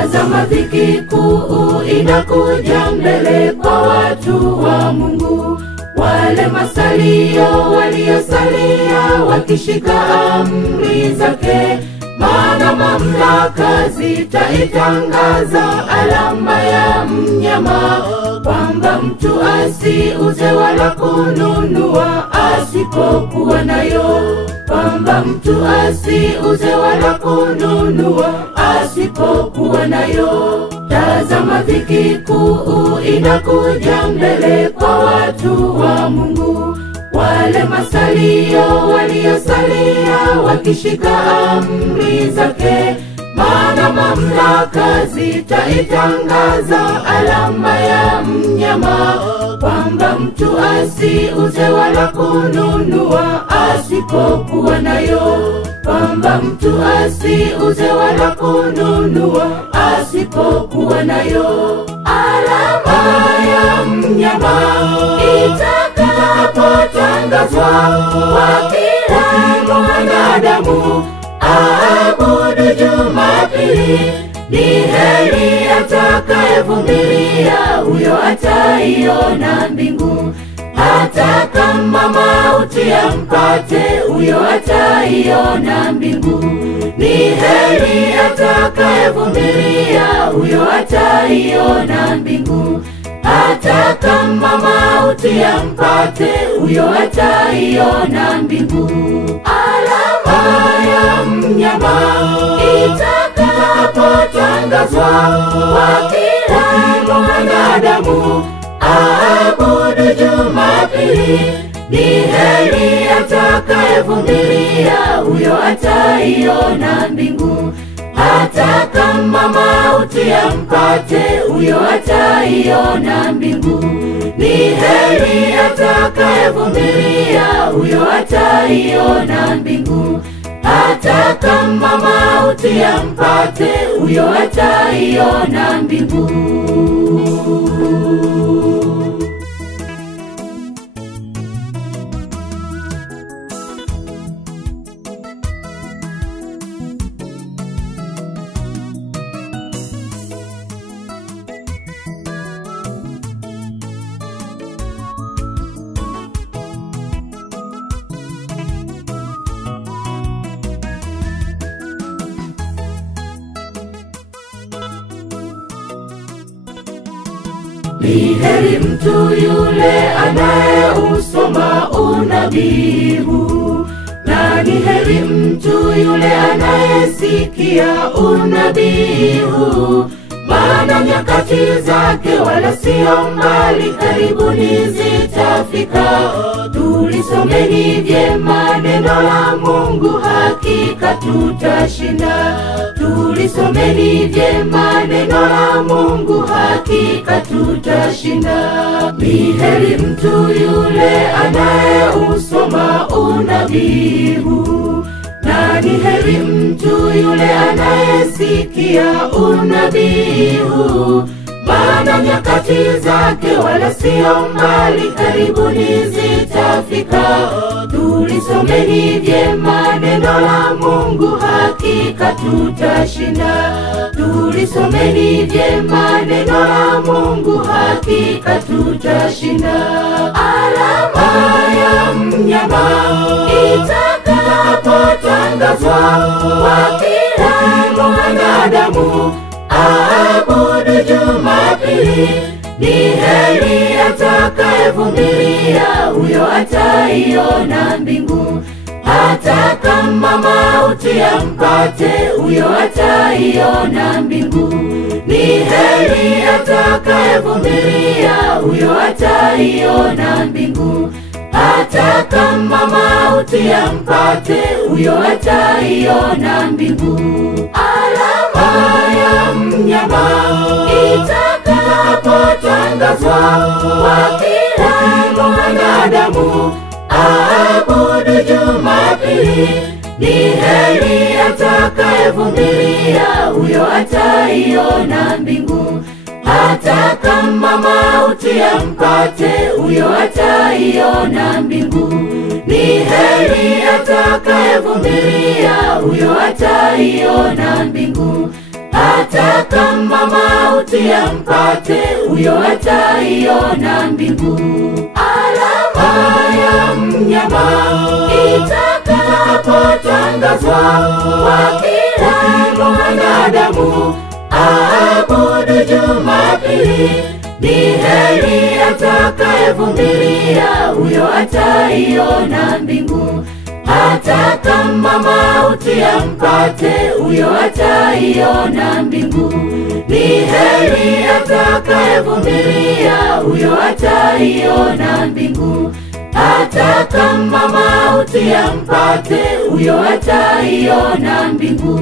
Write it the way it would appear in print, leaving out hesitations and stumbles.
Tazama dhiki kuu inakuja mbele kwa watu wa Mungu. Wale masalio waliosalia wakishika amri zake, maana mamlaka zitaitangaza alama ya mnyama, kwamba mtu asiuze wala kununua asipokuwa nayo, kwamba mtu asiuze wala kununua asipokuwa nayo. Tazama dhiki kuu inakuja mbele kwa watu wa Mungu. Wale masalio waliosalia wakishika amri zake, maana mamlaka zitaitangaza alama ya mnyama, kwamba mtu asiuze wala kununua asipokuwa nayo, kwamba mtu asiuze wala kununua asipokuwa nayo. Alama ya mnyama itakapotangazwa, kwa kila mwanadamu aabudu Jumapili, ni heri atakayevumilia, huyo ataiona mbingu. Hata kama mauti yampate, huyo ataiona mbingu. Ni heri atakayevumilia, huyo ataiona mbingu. Hata kama mauti yampate, huyo ataiona mbingu. Alama ya mnyama itakapotangazwa, kwa kila mwanadamu aabudu Jumapili, ni heri atakayevumilia, huyo ataiona mbingu. Hata kama mauti yampate, huyo ataiona mbingu. Ni heri atakayevumilia, huyo ataiona mbingu. Hata kama mauti yampate, huyo ataiona mbingu. Ni heri mtu yule anayeusoma unabii huu, na ni heri mtu yule anayesikia unabii huu, maana nyakati zake wala sio mbali, karibuni zitafika. Tulisomeni vyema neno la Mungu, hakika tutashinda. Tulisomeni vyema neno la Mungu, hakika tutashinda. Ni heri mtu yule anayeusoma unabii huu, na ni heri mtu yule anayesikia unabii huu, maana nyakati zake wala sio mbali, karibuni zitafika. Tulisomeni vyema neno la Mungu, hakika tutashinda. Tulisomeni vyema neno la Mungu, hakika tutashinda. Alama ya mnyama itakapotangazwa, kwa kila mwanadamu aabudu Jumapili, ni heri atakayevumilia, huyo ataiona mbingu. Hata kama mauti yampate, huyo ataiona mbingu. Ni heri atakayevumilia, huyo ataiona mbingu. Hata kama mauti yampate, huyo ataiona mbingu. Alama ya mnyama itakapotangazwa, kwa kila mwanadamu aabudu Jumapili, ni heri atakayevumilia, huyo ataiona mbingu. Hata kama mauti yampate, huyo ataiona mbingu. Ni heri atakayevumilia, huyo ataiona mbingu. hata kama mauti yampate, huyo ataiona mbingu. Alama ya mnyama itakapotangazwa, kwa kila mwanadamu aabudu Jumapili, ni heri atakayevumilia, huyo ataiona mbingu. Hata kama mauti yampate, huyo ataiona mbingu. Ni heri atakayevumilia, huyo ataiona mbingu. Hata kama mauti yampate, huyo ataiona mbingu.